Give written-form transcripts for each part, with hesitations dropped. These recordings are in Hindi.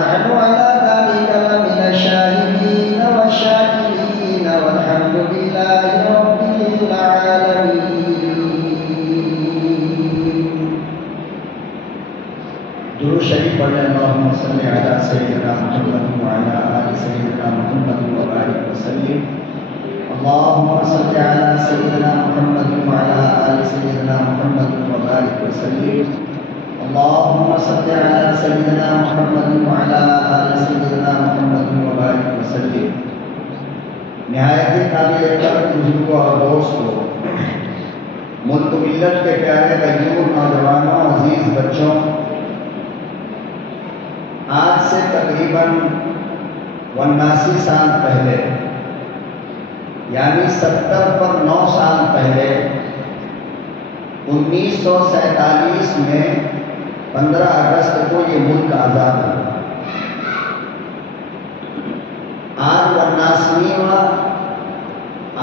नहनु अला ज़ालिका लमिन शाहिदीन व शाकिरीन वल्हम्दुलिल्लाहि रब्बिल आलमीन। दुरूद शरीफ पढ़ें। अल्लाहुम्मा सल्लि अला सय्यिदिना मुहम्मद व अला आलि सय्यिदिना मुहम्मद व बारिक व सल्लिम। अल्लाहुम्मा सल्लि अला सय्यिदिना मुहम्मद व अला आलि सय्यिदिना मुहम्मद व बारिक व सल्लिम। अल्लाहुम्मा सल्लि अला सय्यिदिना मुहम्मद व अला आलि सय्यिदिना मुहम्मद व बारिक व सल्लिम। निहायत काबिल कदर बुजुर्गों और दोस्तों, मुल्क मिल्लत के प्यारे तय्यूब नौजवानों, अजीज बच्चों, आज से तकरीबन 89 साल पहले, यानी 70 पर 9 साल पहले 1947 में 15 अगस्त को ये मुल्क आज़ाद हुआ। आज 89वां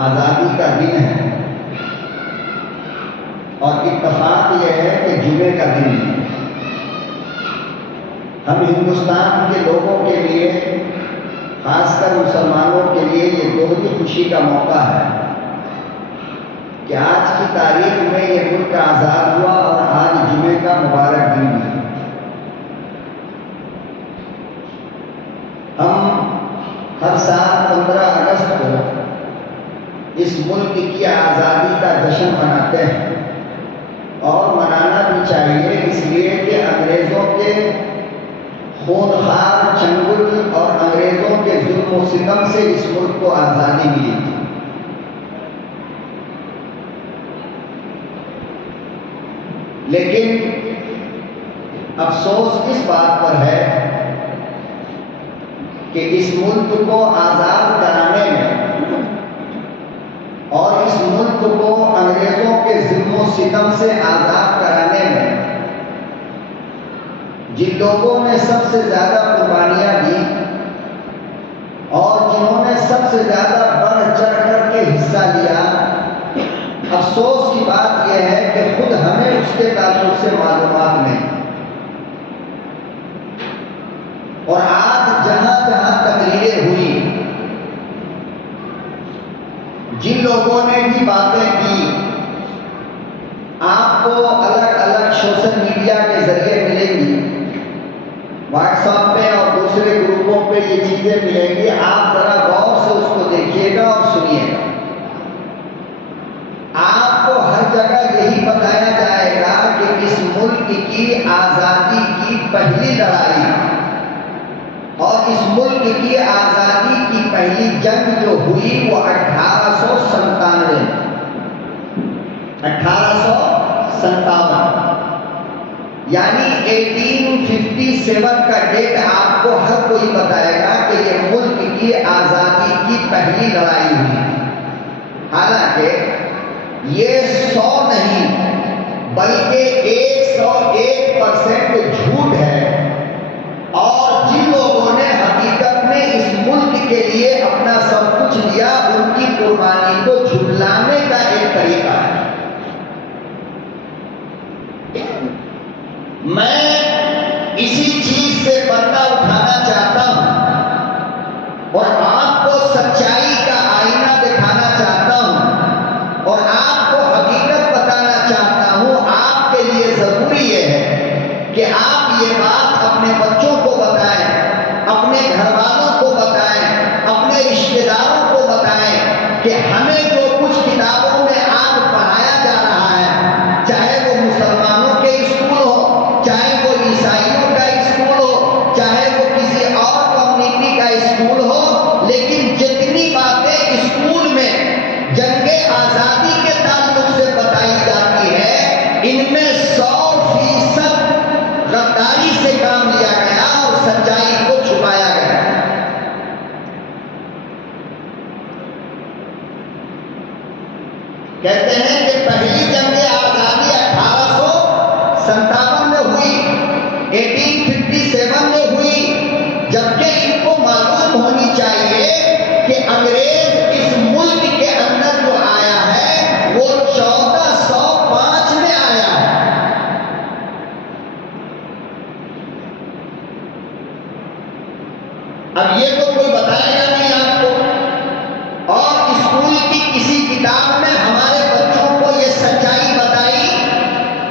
आज़ादी का दिन है और इत्तफाक ये है कि जुमे का दिन है। हम हिंदुस्तान के लोगों के लिए, खासकर मुसलमानों के लिए, ये दोहरी खुशी का मौका है कि आज की तारीख में ये मुल्क आज़ाद हुआ और आज जुमे का मुबारक दिन है। हम हर साल 15 अगस्त को इस मुल्क की आज़ादी का जश्न मनाते हैं और मनाना भी चाहिए, इसलिए कि अंग्रेज़ों के खूनखार चंगुल और अंग्रेज़ों के जुल्म और सितम से इस मुल्क को आज़ादी मिली थी। लेकिन अफसोस इस बात पर है कि इस मुल्क को आज़ाद कराने में और इस मुल्क को अंग्रेज़ों के जुल्म और सितम से आज़ाद कराने में जिन लोगों ने सबसे ज़्यादा कुर्बानियाँ दी और जिन्होंने सबसे ज़्यादा बढ़ चढ़ कर के हिस्सा लिया, अफसोस की बात यह है कि खुद हमें उसके ताल्लुक से मालूमात नहीं। और आज जहाँ जहाँ तकरीरें हुई, जिन लोगों ने भी बातें की, आपको अलग अलग सोशल मीडिया के जरिए मिलेंगी, व्हाट्सएप पे और दूसरे ग्रुपों पे ये चीज़ें मिलेंगी। आप जरा गौर से उसको देखिएगा और सुनिएगा। आपको हर जगह यही बताया जाएगा कि इस मुल्क की आज़ादी की पहली लड़ाई और इस मुल्क की आज़ादी की पहली जंग जो हुई वो 1857 यानी 1857 का डेट आपको हर कोई बताएगा कि ये मुल्क की आज़ादी की पहली लड़ाई हुई। हालांकि ये 100 नहीं बल्कि 101% झूठ है और जिन लोगों ने हकीकत में इस मुल्क के लिए अपना सब कुछ दिया, उनकी कुर्बानी को झुटलाने का एक तरीका है। मैं इसी चीज से पर्दा उठाना चाहता हूं और आपको सच्चाई का आईना दिखाना चाहता हूं और आपको हकीकत बताना चाहता हूं। आपके लिए जरूरी यह है कि आप ये बात अपने बच्चों को बताएं, अपने घर वालों को बताएं, अपने रिश्तेदारों को बताएं कि हमें अब ये तो कोई बताएगा नहीं आपको, और स्कूल की किसी किताब में हमारे बच्चों को ये सच्चाई बताई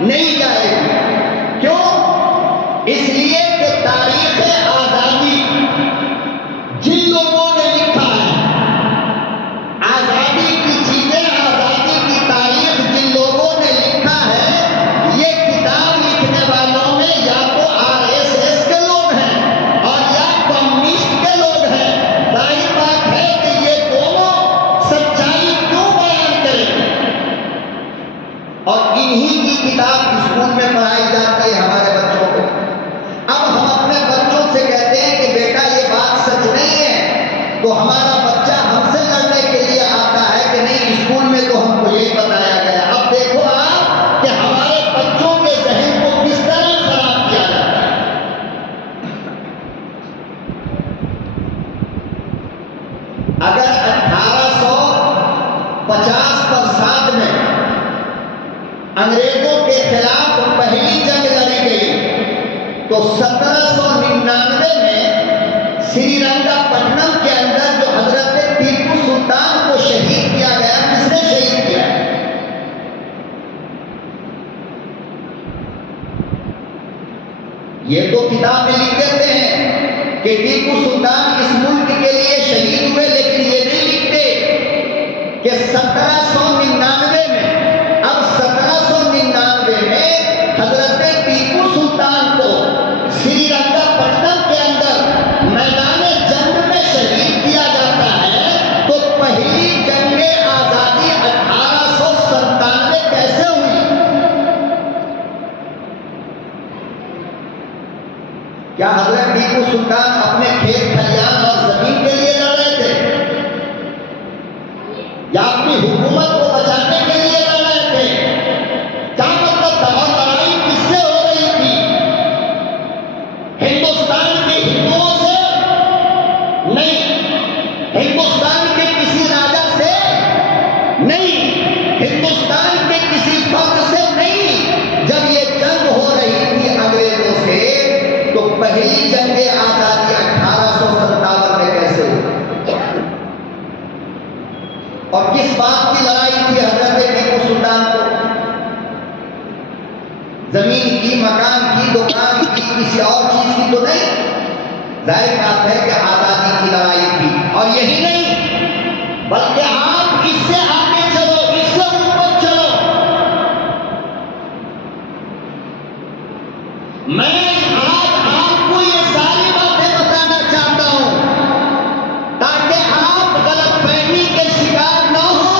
नहीं जाएगी। क्यों? इसलिए कि तारीख आजादी जिन लोगों ने लिखा है, आजादी की चीजें, आजादी की तारीख जिन लोगों ने लिखा है, ये किताब लिखने वालों में या तो आरएसएस के लोग हैं और या कम्युनिस्ट के लोग हैं। जाहिर बात है कि ये दोनों सच्चाई क्यों बयान करेंगे, और इन्हीं की किताब स्कूल में पढ़ाई जाती है हमारे बच्चों को। अब हम अपने बच्चों से कहते हैं कि बेटा ये बात सच नहीं है, तो हमारा बच्चा हमसे लड़ने के लिए आता है कि नहीं, स्कूल में तो हमको यही बताया गया। अब देखो आप कि हमारे बच्चों के जहन को किस तरह खराब किया जाता है। अगर 1850 में अंग्रेजों के खिलाफ पहली जंग लड़ी गई, तो 1799 में श्रीरंगपट्टनम के अंदर जो हजरत टीपू सुल्तान को शहीद किया गया, किसने शहीद किया? ये तो किताब में लिख देते हैं कि टीपू सुल्तान इस मुल्क के लिए शहीद हुए, लेकिन ये नहीं लिखते कि 1799 में, अब 1799 में हजरत टीपू सुल्तान को श्रीरंगपट्टनम के अंदर मैदान जंग में शहीद किया जाता है, तो पहली जंग आजादी 1897 कैसे हुई? क्या हजरत टीपू सुल्तान अपने खेत खलियान और जमीन के लिए लड़ रहे थे, या अपनी हुकूमत को बचाने के लिए लड़ रहे थे? क्या मतलब था? और लड़ाई किससे हो रही थी? हिंदुस्तान के हिंदुओं से नहीं, हिंदुस्तान के किसी राजा से नहीं, हिंदुस्तान के किसी फर्द से नहीं। जब ये जंग हो रही थी अंग्रेजों से, तो पहली जंग आजादी 1857 में कैसे हुई? और किस बात की लड़ाई थी हजरत टीपू सुल्तान को? जमीन की, मकान की, दुकान की, किसी और चीज की तो नहीं। जाहिर बात है कि आजादी की लड़ाई थी। और यही नहीं, बल्कि आप इससे आगे चलो, इससे ऊपर चलो। मैं आज आपको ये सारी बातें बताना चाहता हूं ताकि आप गलतफहमी के शिकार न हो,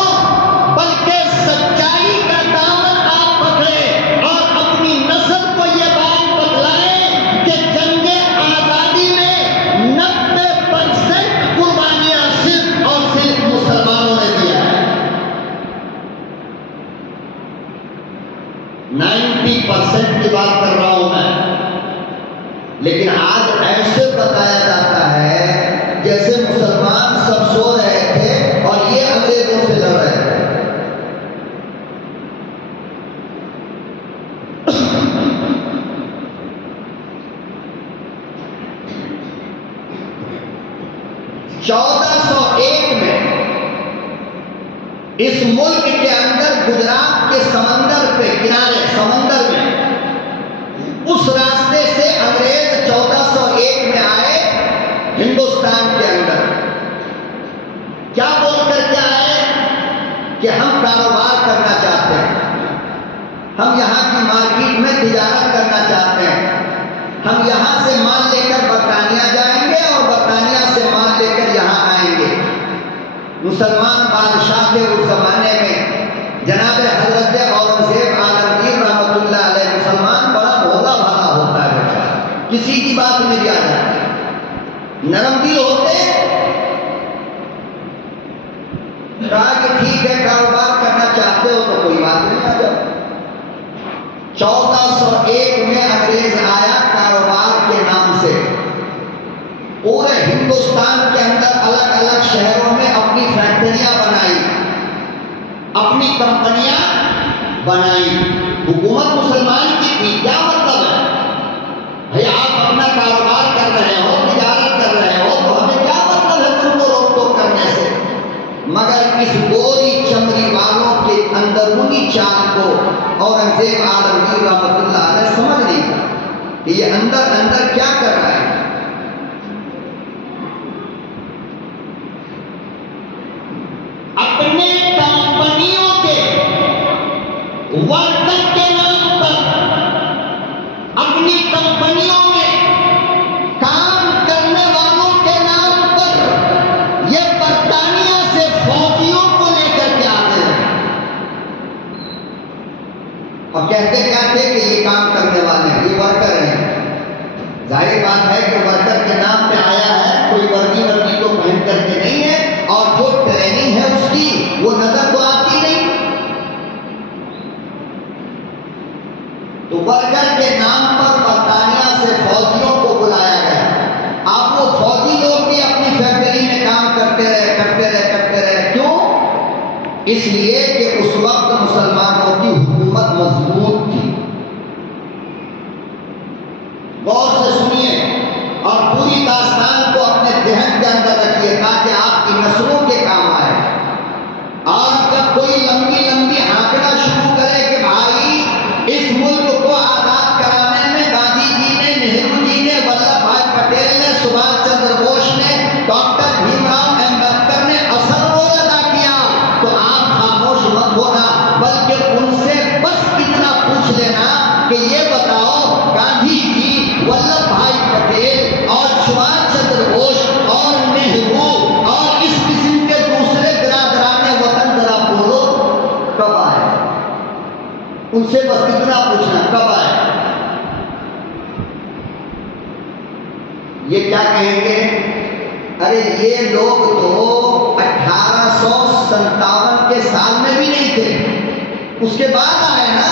बल्कि सच्चाई का दामन आप पकड़े और अपनी नस्ल को ये बात बतलाएं कि जंग आजादी में 90% कुर्बानियां सिर्फ और सिर्फ मुसलमानों ने दिया है। 90% की बात कर रहा हूं मैं, लेकिन आज ऐसे बताया जाता है जैसे मुसलमान सब सो रहे थे और ये अंग्रेजों से लड़ रहे थे। में इस मुल्क के अंदर गुजरात के समंदर पे किनारे, समंदर में, उस रास्ते से अंग्रेज 1401 में आए हिंदुस्तान के अंदर। क्या बोलकर के आए कि हम कारोबार करना चाहते हैं, हम यहाँ की मार्केट में तिजारत करना चाहते हैं, हम यहाँ से माल लेकर बरतानिया जाएंगे और बरतानिया से माल लेकर यहाँ आएंगे। मुसलमान बादशाह थे उस जमाने में, जनाब हजरत औरंगजेब आलमगीर रहमतुल्लाह अलैह। मुसलमान बड़ा भोला भाला होता है बेचारा, किसी की बात में नहीं आ जाता, नरम दिल होते। कहा कि ठीक है, कारोबार करना चाहते हो तो कोई बात नहीं, आ जाओ। 1401 में अंग्रेज आया कारोबार के नाम से, पूरे हिंदुस्तान के अंदर अलग अलग शहरों में अपनी फैक्ट्रियां बनाई, अपनी कंपनियां बनाई। हुकूमत मुसलमान की थी। क्या मतलब है भाई, आप अपना कारोबार कर रहे हो, तिजारत कर रहे हो, तो औरंगजेब आलमगीर रहमतुल्लाह अलैह समझ नहीं पाया कि ये अंदर अंदर क्या कर रहा है। अपने कंपनियों के वर्कर के नाम पर, अपनी कंपनियों में काम करने वालों के नाम पर ये बर्तानिया से फौजियों को लेकर के आते हैं और कहते क्या थे कि ये काम करने वाले हैं, ये वर्कर हैं। जाहिर बात है कि वर्कर के नाम पे आया है, कोई वर्दी वर्दी तो पहन करके नहीं है, और जो ट्रेनिंग है उसकी वो नजर तो आती नहीं। तो वर्कर के नाम पर बर्तानिया से फौजियों को बुलाया गया। आप वो फौजी लोग भी अपनी फैक्ट्री में काम करते रहे। क्यों? इसलिए कि उस वक्त मुसलमानों की हुकूमत मजबूत थी। गौर से सुनिए और पूरी दास्तान को अपने ज़हन के अंदर रखिए ताकि आपकी नस्लों के काम आए। और जब कोई लंबी लंबी आंकड़ा शुरू करे कि भाई इस मुल्क को आजाद कराने में गांधी जी ने, नेहरू जी ने, वल्लभ भाई पटेल ने, सुभाष चंद्र बोस ने, डॉक्टर भीमराव अम्बेडकर ने असल रोल अदा किया, तो आप खामोश मत होना, बल्कि उनसे बस इतना पूछ लेना कि ये बताओ गांधी जी, वल्लभ भाई पटेल और सुभाष चंद्र बोस और नेहरू और इस किस्म के दूसरे बिरादराने वतन जरा बोलो कब आए? उनसे बस इतना पूछना, कब आए? ये क्या कहेंगे? अरे ये लोग तो 1857 के साल में भी नहीं थे, उसके बाद आए ना।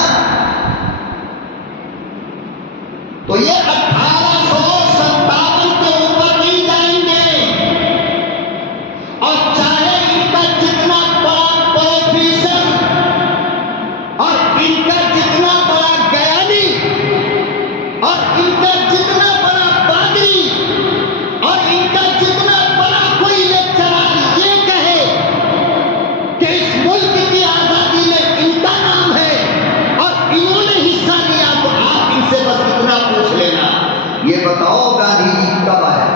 तो ये 1857 के ऊपर नहीं जाएंगे, और चाहे इनका जितना बड़ा प्रोफेसर और इनका जितना बड़ा ज्ञानी और इनका जितना बड़ा पादरी और इनका जितना बड़ा कोई लेक्चरर ये कहे कि इस मुल्क की आजादी में इनका नाम है और इन्होंने हिस्सा लिया, तो आप इनसे बस इतना पूछ लेना, ये बताओ गांधी जी कब आए?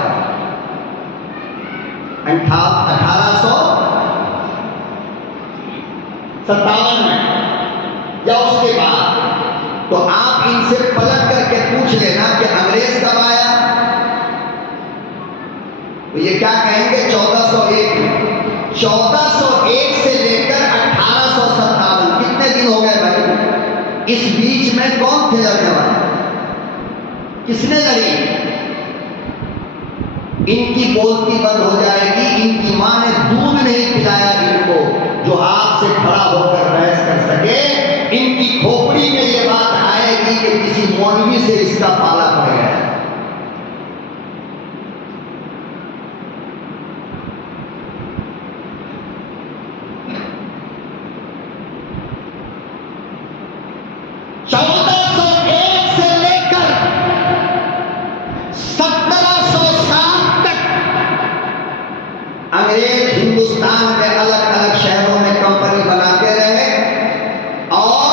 1857 में या उसके बाद? तो आप इनसे पलट करके पूछ लेना कि अंग्रेज कब आया? तो ये क्या कहेंगे? 1401 में। 1401 से लेकर 1857 कितने दिन हो गए भाई? इस बीच में कौन थे लड़ने वाले? किसने लड़ी? इनकी बोलती बंद हो जाएगी, इनकी मां ने दूध नहीं पिलाया इनको जो आपसे खड़ा होकर बहस कर सके। इनकी खोपड़ी में ये बात आएगी कि किसी मौलवी से इसका पाला पड़ गया। अंग्रेज हिंदुस्तान में अलग अलग शहरों में कंपनी बनाते रहे और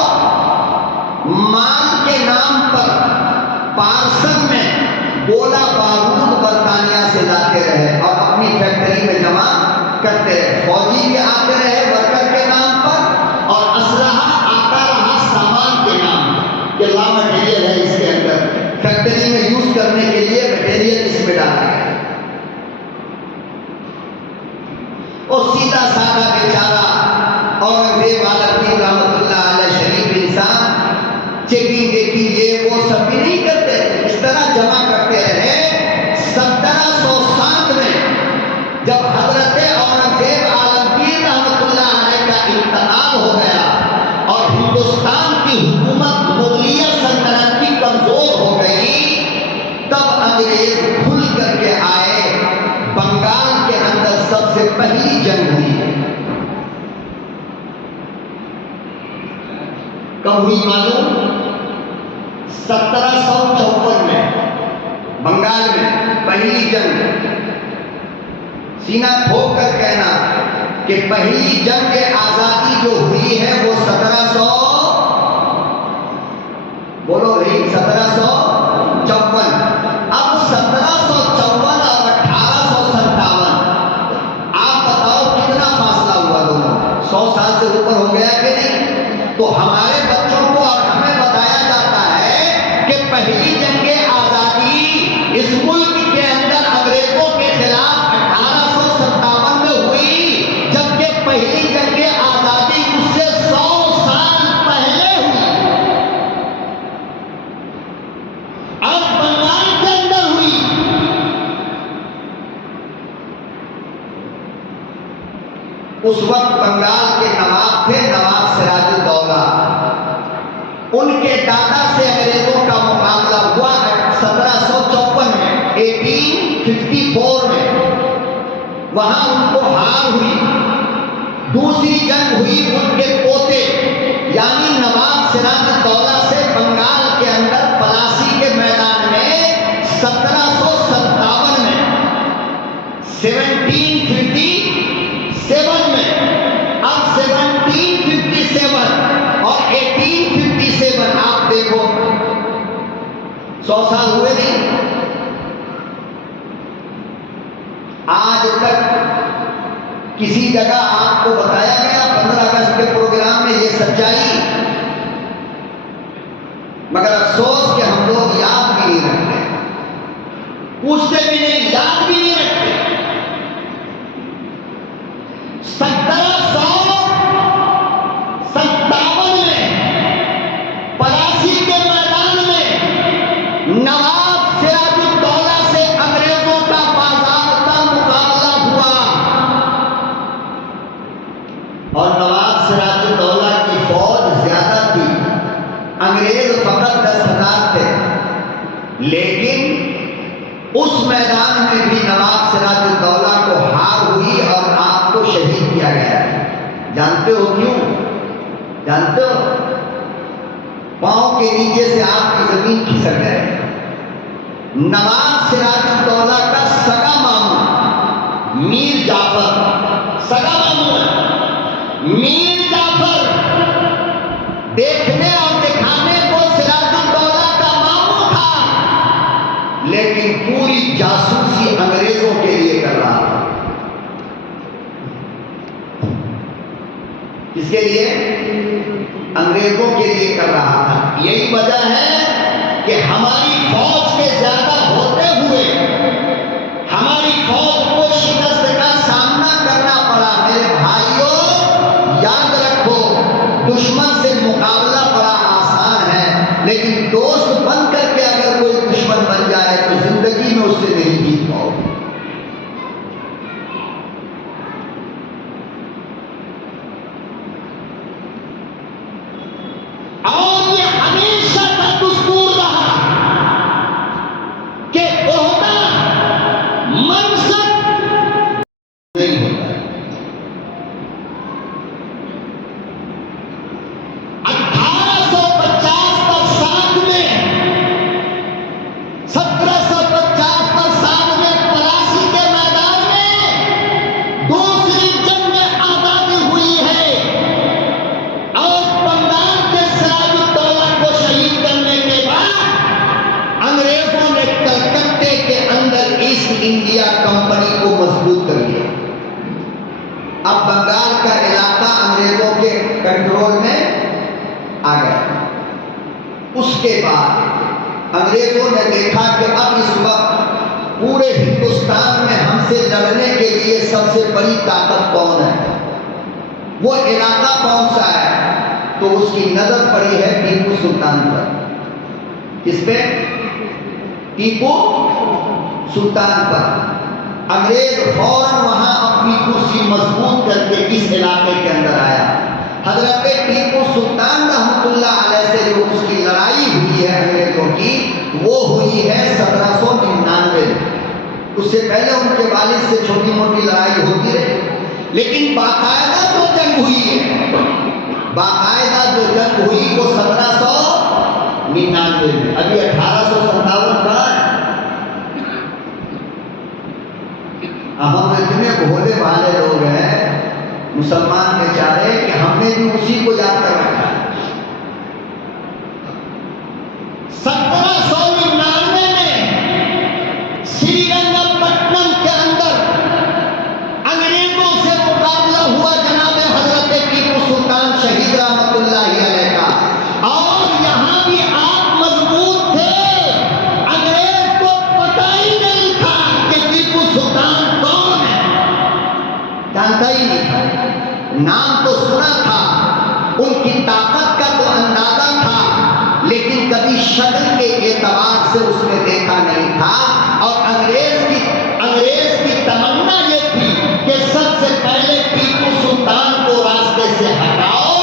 माल के नाम पर पार्सल में गोला बारूद बर्तानिया से लाते रहे और अपनी फैक्ट्री में जमा करते रहे। फौजी भी आते रहे वर्कर के नाम पर और असलहा आता रहा सामान के नाम पर कि ला मटेरियल है इसके अंदर, फैक्ट्री में यूज करने के लिए मटेरियल इसमें डाला गया। और सीधा साधा बेचारा औरंगजेब आलमगीर रहमतुल्लाह अलैह शरीफ इंसान चेकिंग देखी ये वो सब भी नहीं करते थे, इस तरह जमा करते रहे। 1707 में जब हजरत औरंगजेब आलमगीर रहमतुल्लाह अलैह का इंतकाल हो गया और हिंदुस्तान की हुकूमत मुगलिया सल्तनत की कमजोर हो गई, तब अंग्रेज खुल करके आए। बंगाल के अंदर सबसे पहली जंग हुई है। कब हुई मालूम? 1754 में बंगाल में पहली जंग। सीना ठोक कर कहना कि पहली जंग आजादी जो हुई है वो 1754 बोलो भाई 1754। अब 1754 और 1857, आप बताओ कितना फासला हुआ दोनों? 100 साल से ऊपर हो गया कि नहीं? तो हमारे बच्चों को और हमें बताया जाता है कि पहली जंगे आजादी इस मुल्क के अंदर अंग्रेजों के खिलाफ 1857 में हुई, जबकि पहली जंगे आजादी उससे 100 साल पहले हुई और बंगाल के अंदर हुई। उस वक्त बंगाल के नवाब थे, नवाब सिराजुद्दौला। उनके दादा से अंग्रेजों का मुकाबला हुआ 1754 में, 1854 में। वहां उनको हार हुई। दूसरी जंग हुई उनके पोते यानी नवाब सिराजुद्दौला से बंगाल के अंदर पलासी के मैदान में 1757 में, 1757 में। अब 1757 और 1857 आप देखो, 100 साल हुए नहीं? आज तक किसी जगह आपको बताया गया 15 अगस्त के प्रोग्राम में ये सच्चाई? मगर अफसोस कि हम लोग याद भी नहीं रखते, पूछते भी नहीं, याद भी नहीं रखते। 1757 में पलासी के मैदान में नवाब सिराजुद्दौला से अंग्रेजों का बाज़ाब्ता मुकाबला हुआ और नवाब सिराजुद्दौला की फौज ज्यादा थी, अंग्रेज फकत 10,000 थे। लेकिन उस मैदान में भी नवाब सिराजुद्दौला को हार हुई और आपको शहीद किया गया। जानते हो क्यों? जानते हो? पांव के नीचे से आपकी जमीन खिसक गए। नवाब सिराजुद्दौला का सगा मामू मीर जाफर, सगा मामू है मीर जाफर, देखने और दिखाने को सिराजुद्दौला का मामू था, लेकिन पूरी जासूसी अंग्रेजों के लिए कर रहा था। किसके लिए? अंग्रेजों के लिए कर रहा था। यही वजह है कि हमारी फौज के ज्यादा होते हुए हमारी फौज को शिकस्त का सामना करना पड़ा। मेरे भाइयों, याद रखो, दुश्मन से मुकाबला बड़ा आसान है, लेकिन दोस्त बन करके अगर कोई दुश्मन बन जाए तो जिंदगी में उससे नहीं जीत पाओगे। और ये हमेशा का दुस्तूर रहा कि ओहदा मनसब नहीं होता है। 1850 पर साथ में 1750 पर साथ में पलासी के मैदान में दूसरी जंग आजादी हुई है और बंगाल के सिराजुद्दौला को शहीद करने के बाद अंग्रेजों ने कलकत्ते के अंदर ईस्ट इंडिया कंपनी को मजबूत कर दिया। अब बंगाल का इलाका अंग्रेजों के कंट्रोल में आ गया। उसके बाद अंग्रेजों ने देखा कि अब इस वक्त पूरे हिंदुस्तान में हमसे लड़ने के लिए सबसे बड़ी ताकत कौन है, वो इलाका कौन सा है, तो उसकी नजर पड़ी है टीपू सुल्तान पर। किस पे? टीपू सुल्तान पर। अंग्रेज फौरन वहां अपनी कुर्सी मजबूत करके इस इलाके के अंदर आया। हजरत टीपू सुल्तान रहमतुल्लाह अलैह से जो उसकी लड़ाई हुई है अंग्रेजों की, वो हुई है 1799 में। उससे पहले उनके वालिद से छोटी मोटी लड़ाई होती रही, लेकिन बाकायदा जो जंग हुई है, बाकायदा जो जंग हुई वो 1799 में। अभी 1857 का हम इतने भोले भाले लोग हैं मुसलमान बेचारे कि हमने भी उसी को याद कर रखा है। 1799 में श्रीरंगपट्टनम के अंदर अंग्रेजों से मुकाबला हुआ जनाब हजरत टीपू सुल्तान शहीद रहमतुल्लाहि अलैह का। और यहाँ भी आप मजबूत थे, अंग्रेज को पता ही नहीं था कि टीपू सुल्तान कौन है, जानता ही नहीं था। नाम तो सुना था, उनकी ताकत का तो अंदाजा था, लेकिन कभी शक्ल के एतबार से उसने देखा नहीं था। और अंग्रेज की तमन्ना ये थी कि सबसे पहले टीपू सुल्तान को रास्ते से हटाओ,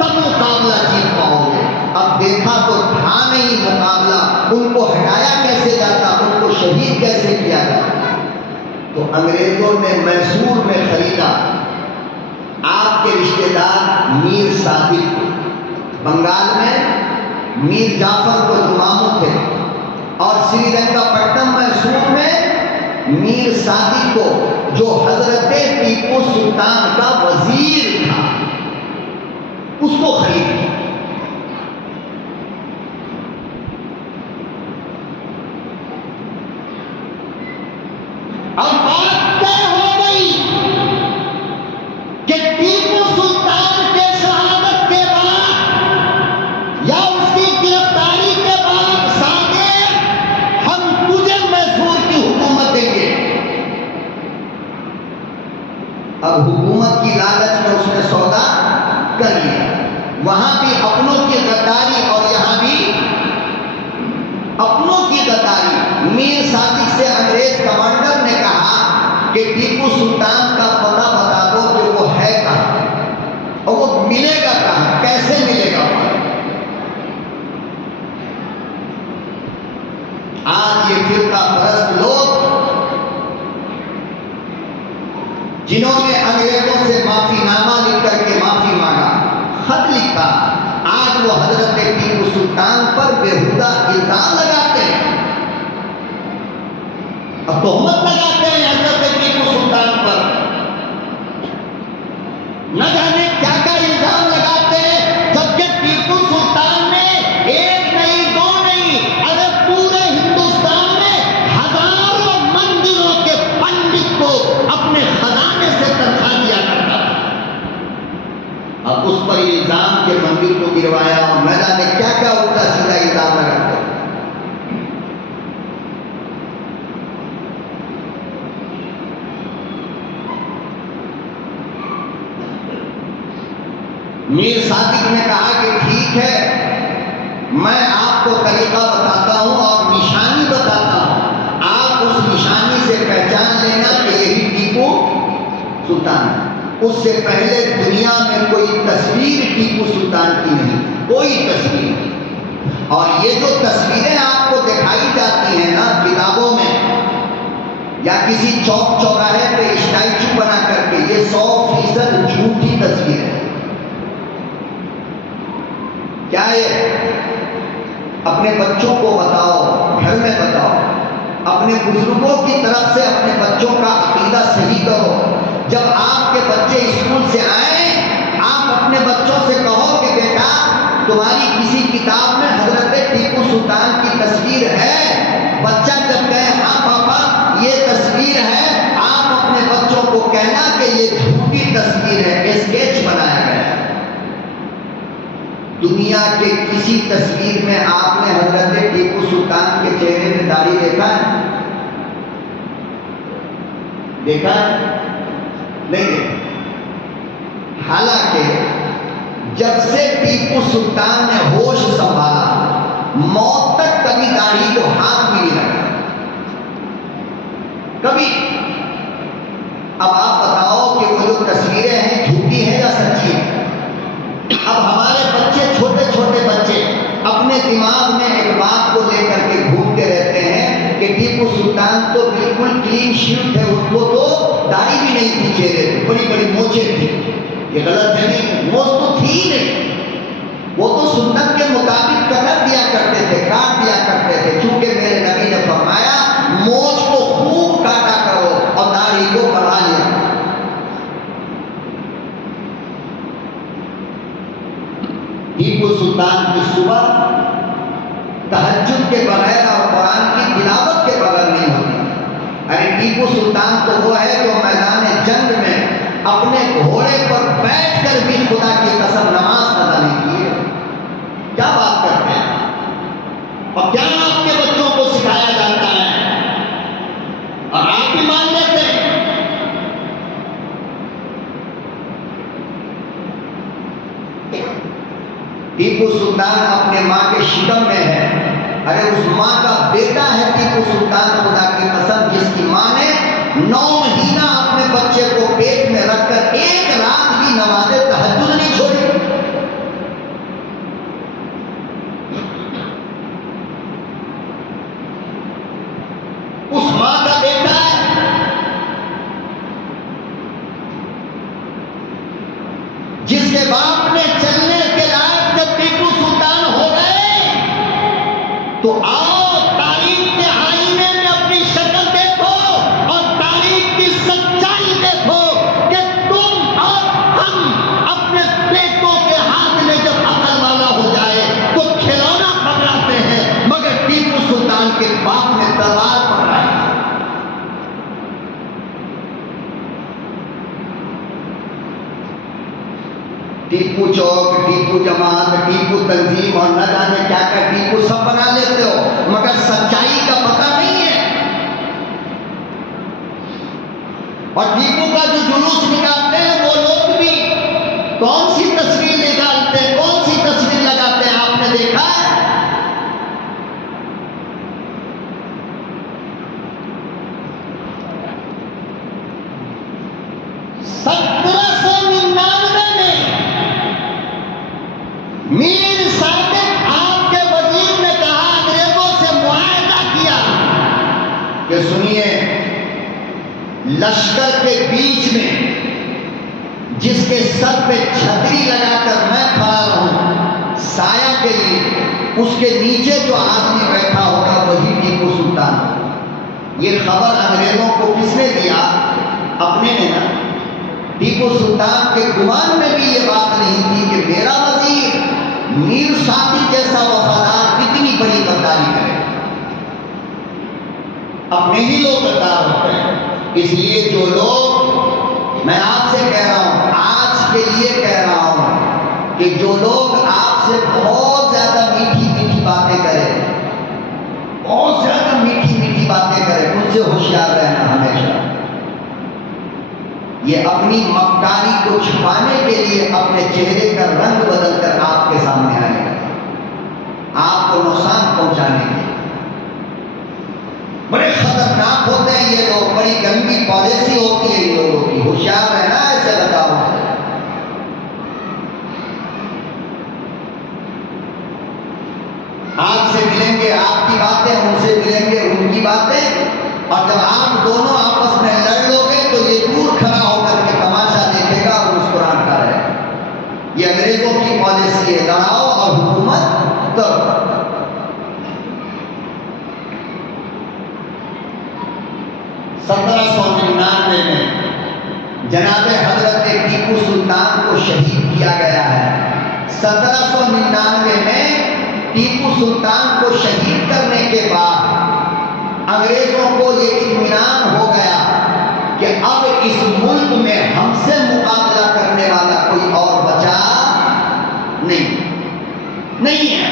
तब मुकाबला जीत पाओगे। अब देखा तो था नहीं मुकाबला, उनको हटाया कैसे जाता, उनको शहीद कैसे किया जाता। तो अंग्रेजों ने मैसूर में खरीदा आपके रिश्तेदार मीर सादिक को, बंगाल में मीर जाफर को जो मामू थे, और श्रीरंगपट्टनम मैसूर में मीर सादिक को जो हजरत टीपू सुल्तान का वजीर था, उसको खरीद लिया। अब बात तय हो गई कि टीपू सुल्तान के शहादत के बाद या उसकी गिरफ्तारी के बाद सादिक, हम तुझे मैसूर की हुकूमत देंगे। अब हुकूमत की लालच में उसने सौदा कर लिया, वहां भी अपनों की गद्दारी और यहां भी अपनों की गद्दारी। मीर सादिक से अंग्रेज कमांडर ने कहा कि टीपू सुल्तान का पता बता दो कि वो है कहां और वो मिलेगा कहां, कैसे मिलेगा। आज ये फिरका परस्त लोग जिन्होंने अंग्रेजों से माफीनामा लिख करके माफी मांगा, खत लिखा, आज वो हजरत टीपू सुल्तान पर बेहुदा इल्जाम लगाते हैं और तोहमत लगाते हैं हजरत टीपू सुल्तान पर। न जाने क्या क्या इल्जाम लगाते हैं, जबकि टीपू सुल्तान ने एक नहीं दो नहीं, अरे पूरे हिंदुस्तान में हजारों मंदिरों के पंडित को अपने खजाने से तनख्वाह दिया करता था। अब उस पर इल्जाम के मंदिर को गिरवाया और न जाने क्या क्या उल्टा सीधा इल्जाम लगाते हैं। मीर सादिक ने कहा कि ठीक है, मैं आपको तरीका बताता हूं और निशानी बताता हूं, आप उस निशानी से पहचान लेना कि यही टीपू सुल्तान है। उससे पहले दुनिया में कोई तस्वीर टीपू सुल्तान की नहीं, कोई तस्वीर नहीं। और ये जो तस्वीरें आपको दिखाई जाती हैं ना किताबों में या किसी चौक चौराहे पे स्टैचू बना करके, ये 100% झूठी तस्वीर है। क्या ये अपने बच्चों को बताओ, घर में बताओ, अपने बुजुर्गों की तरफ से अपने बच्चों का अकीदा सही करो। जब आपके बच्चे स्कूल से आए, आप अपने बच्चों से कहो कि बेटा तुम्हारी किसी किताब में हजरत टीपू सुल्तान की तस्वीर है। बच्चा जब कहे हाँ पापा ये तस्वीर है, आप अपने बच्चों को कहना कि ये झूठी तस्वीर है, स्केच बनाया गया है। दुनिया के किसी तस्वीर में आपने हजरत टीपू सुल्तान के चेहरे में दाढ़ी देखा है? देखा है? नहीं देखा। हालांकि जब से टीपू सुल्तान ने होश संभाला, मौत तक कभी दाढ़ी को हाथ भी नहीं लगा, कभी। अब आप बताओ कि वो जो तस्वीरें हैं झूठी है या सच्ची है? अब हमारे बच्चे, छोटे छोटे बच्चे अपने दिमाग में एक बात को लेकर के घूमते रहते हैं कि टीपू सुल्तान तो बिल्कुल क्लीन शीट है, उनको तो दाढ़ी भी नहीं थी चेहरे पे, बड़ी बड़ी मोछे थी। ये गलत है, नहीं, मोछ तो थी ही नहीं। वो तो सुन्नत के मुताबिक कतर दिया करते थे, काट दिया करते थे, चूंकि मेरे नबी ने फरमाया मोछ को खूब काटा करो और दाढ़ी को बढ़ा लिया। टीपू सुल्तान की सुबह तहज्जुद के बगैर और कुरान की तिलावत के बगैर नहीं होती। अरे टीपू सुल्तान तो वो है जो मैदान जंग में अपने घोड़े पर बैठकर भी खुदा की कसम नमाज अदा नहीं किए। क्या बात करते हैं? और क्या आपके बच्चों को सिखाया जाता है और आप भी मान लेते हैं? टीपू सुल्तान अपने माँ के शिकम में है। अरे उस माँ का बेटा है टीपू सुल्तान, खुदा की कसम, जिसकी माँ ने 9 महीना अपने बच्चे को पेट में रखकर एक रात भी नमाज़े तहज्जुद नहीं छोड़ी। उस माँ का बेटा है। जिसके बाप ने चलने के लायक जब टीपू सुल्तान हो गए तो आओ तारीख के आईने में अपनी शक्ल देखो और तारीख की सच्चाई देखो कि तुम और हम अपने बेटों के हाथ में जब अकल वाला हो जाए तो खिलौना पकड़ाते हैं, मगर टीपू सुल्तान के बाप ने तलवार पकड़ाई। टीपू चौक, टीपू जमात, टीपू तंजीम और न जाने क्या क्या टीपू सब बना लेते हो, मगर सच्चाई का पता नहीं है। और टीपू का जो जुलूस निकालते हैं वो लोग भी कौन सी तस्वीर निकालते हैं, कौन सी तस्वीर लगाते हैं, आपने देखा है? मीर सादिक आपके वजीर ने कहा, अंग्रेजों से मुआहदा किया कि सुनिए, लश्कर के बीच में जिसके सर पे छतरी लगाकर मैं खड़ा रहूं साया के लिए, उसके नीचे जो आदमी बैठा होगा वही टीपू सुल्तान। ये खबर अंग्रेजों को किसने दिया? अपने ने ना। टीपू सुल्तान के गुमान में भी ये बात नहीं थी कि मेरा वजीर मीर सादिक जैसा वफादार कितनी बड़ी गद्दारी करे। अपने ही लोग गद्दार होते हैं। इसलिए जो लोग, मैं आपसे कह रहा हूं, आज के लिए कह रहा हूं कि जो लोग आपसे बहुत ज्यादा मीठी मीठी बातें करें, बहुत ज्यादा मीठी मीठी बातें करें, उनसे होशियार रहना हमेशा। ये अपनी मक्कारी को छुपाने के लिए अपने चेहरे का रंग बदलकर आपके सामने आएगा, आपको नुकसान पहुंचाने के लिए। बड़े खतरनाक होते हैं ये लोग, बड़ी गंदी पॉलिसी होती है इन लोगों की। होशियार रहना ऐसे बताओ से। आपसे मिलेंगे आपकी बातें, उनसे मिलेंगे उनकी बातें, और जब आप दोनों आपस में लड़ लोगे तो ये दूर खड़ा होकर के तमाशा देखेगा और मुस्कुराता रहेगा। ये अंग्रेजों की पॉलिसी है, लड़ाओ और हुकूमत करो। 1799 में जनाबे हजरत टीपू सुल्तान को शहीद किया गया है। 1799 में टीपू सुल्तान को शहीद करने के बाद अंग्रेजों को ये इत्मीनान हो गया कि अब इस मुल्क में हमसे मुकाबला करने वाला कोई और बचा नहीं है।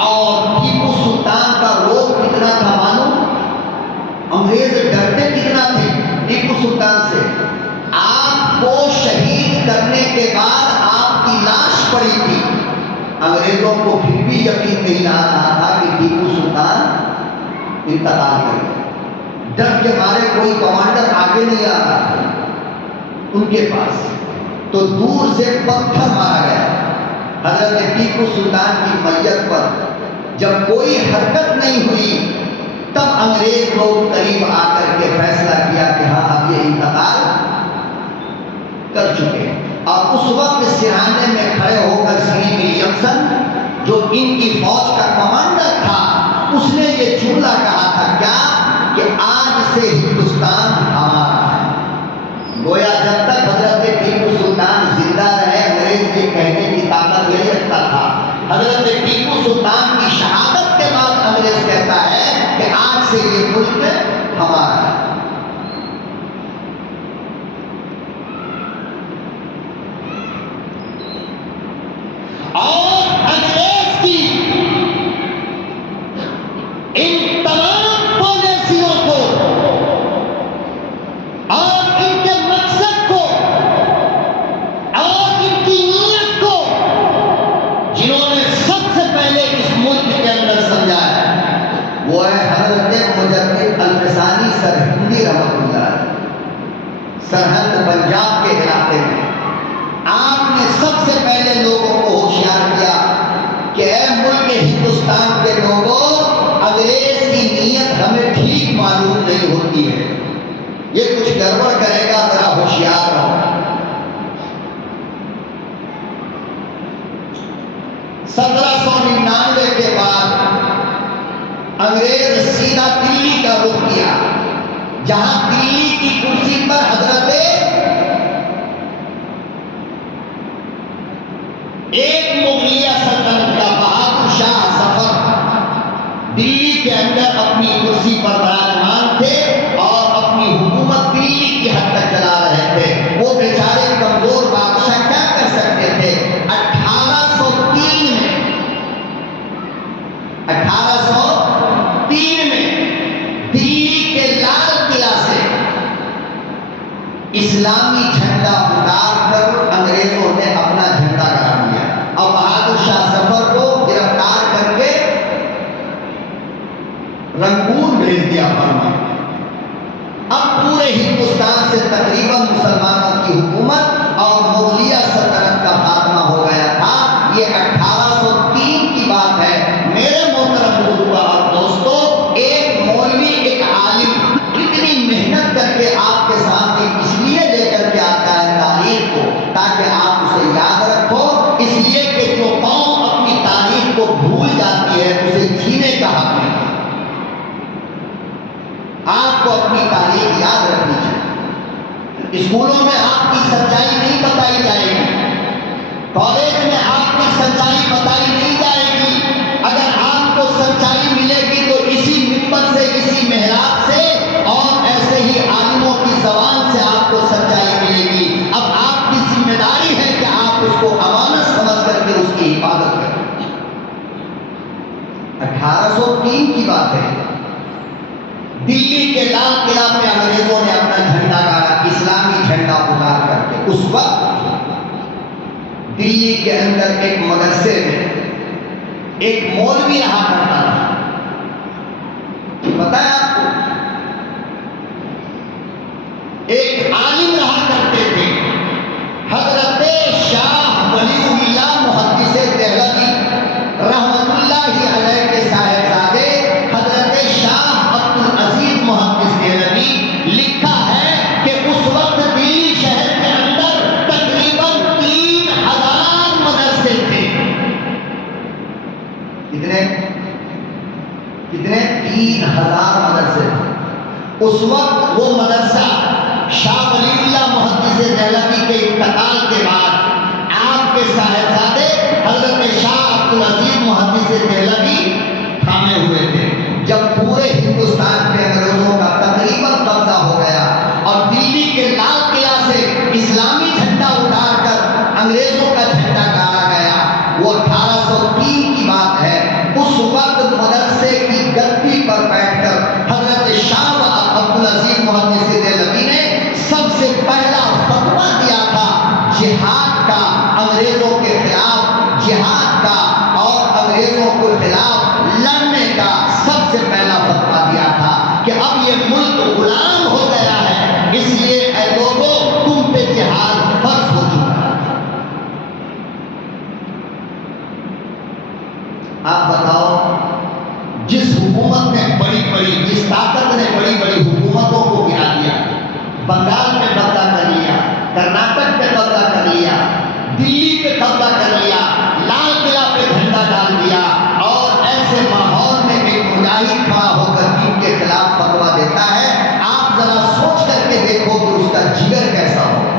और टीपू सुल्तान का रोग कितना था मालूम? अंग्रेज डरते कितना थे टीपू सुल्तान से। आपको शहीद करने के बाद आपकी लाश पड़ी थी, अंग्रेजों को फिर भी यकीन नहीं आ रहा था कि टीपू सुल्तान इंतकाल कर गए। डर के मारे कोई कमांडर आगे नहीं आ रहा था उनके पास, तो दूर से पत्थर मारा गया हजरत टीपू सुल्तान की मैयत पर। जब कोई हरकत नहीं हुई तब अंग्रेज लोग करीब आकर के फैसला किया कि हाँ अब ये इंतकाल कर चुके हैं। और उस वक्त सिरहाने में खड़े होकर श्री विलियमसन, जो इनकी फौज का कमांडर था, उसने ये जुमला कहा था क्या कि आज से हिंदुस्तान हमारा है। गोया जब तक हजरत टीपू सुल्तान जिंदा से ये मुल्क हमारा है। और अंग्रेज की इन तमाम पॉलिसियों को और इनके मकसद को और इनकी नीयत को जिन्होंने सबसे पहले इस मुल्क के अंदर समझाया वो है हजरत मुजद्दिद अल-फसानी सरहिंदी रहमतुल्लाह अलैह, सरहद पंजाब के इलाके में। आपने सबसे पहले लोगों को होशियार किया कि ऐ मुल्क हिंदुस्तान के लोगों, अंग्रेज की नीयत हमें ठीक मालूम नहीं होती है, ये कुछ गड़बड़ करेगा, जरा होशियार रहो। 1799 के बाद अंग्रेज सीधा दिल्ली का रुख किया, जहां दिल्ली की कुर्सी पर हजरत एक मुगलिया सल्तनत का बहादुर शाह जफर दिल्ली के अंदर अपनी कुर्सी पर विराजमान थे और अपनी हुकूमत दिल्ली की हद तक चला रहे थे। वो बेचारे कमजोर बादशाह क्या कर सकते थे? 1803 में दिल्ली के लाल किला से इस्लामी झंडा उतार कर अंग्रेजों ने अपना झंडा गाड़ दिया और बहादुर शाह जफर को गिरफ्तार करके रंगून भेज दिया बर्मा। अब पूरे हिंदुस्तान से तकरीबन मुसलमानों की हुकूमत और मुगलिया सल्तनत का खात्मा हो गया था। ये 1803 की बात है। मेरे मोहतरम बुजुर्ग और दोस्तों, एक मौलवी, एक आलिम कितनी मेहनत करके आपके सामने इसलिए लेकर के आता है तारीख को, ताकि आप उसे याद रखो। इसलिए कि जो कौम अपनी तारीख को भूल जाती है उसे जीने का हक नहीं। आपको अपनी तारीख याद रखनी चाहिए। स्कूलों में आपकी सच्चाई नहीं बताई जाएगी, कॉलेज में आपकी सच्चाई बताई नहीं जाएगी। अगर आपको सच्चाई मिलेगी तो इसी मिंबर से, इसी मेहराब से और ऐसे ही आलिमों की ज़बान से आपको सच्चाई मिलेगी। अब आपकी जिम्मेदारी है कि आप उसको अमानत समझ करके उसकी हिफाजत करें। 1803 की बात है। दिल्ली के लाल किला पे अंग्रेजों ने अपना झंडा गाड़ा, इस्लामी झंडा उतार करके। उस वक्त दिल्ली के अंदर एक मदरसे में एक मौलवी रहा करता था। पता है आपको? एक आलिम रहा करते थे, हजरत शाह वलीउल्लाह मुहद्दिस देहलवी रहमतुल्लाहि अलैह के साहिबजादे हजरत शाह अब्दुल अजीज मुहद्दिस देहलवी। लिखा है कि उस वक्त दिल्ली शहर के अंदर तकरीबन 3000 मदरसे थे। कितने 3000 मदरसे थे। उस वक्त वो मदरसा शाह वलीउल्लाह मुहद्दिस देहलवी के इंतकाल के बाद आपके साहिबजादे हजरत शाह अब्दुल अजीज मुहद्दिस देहलवी थामे हुए थे। जब पूरे हिंदुस्तान पे अंग्रेजों का तकरीबन कब्जा हो गया और दिल्ली के लाल किला से इस्लामी झंडा उतारकर अंग्रेजों का झंडा गाड़ा गया, वो 1803 की बात है। उस वक्त मदरसे की गद्दी पर बैठकर हजरत शाह अब्दुल अजीज मुहद्दिस देहलवी ने सबसे पहला फतवा दिया था जिहाद का, अंग्रेजों के खिलाफ जिहाद का और अंग्रेजों के खिलाफ लड़ने का सबसे पहला फतवा दिया था कि अब ये मुल्क गुलाम हो गया है, इसलिए ऐ लोगों तुम पे जिहाद फर्ज हो चुका है। आप बताओ, जिस हुकूमत ने जिस ताकत ने बड़ी बड़ी हुकूमतों को गिरा दिया, बंगाल पे कब्जा कर लिया, कर्नाटक पे कब्जा कर लिया, दिल्ली पे कब्जा कर लिया, लाल किला पे झंडा डाल दिया और ऐसे माहौल में एक मुजाहिद खड़ा होकर दीन के खिलाफ फतवा देता है, आप जरा सोच करके देखो कि उसका जिगर कैसा होगा।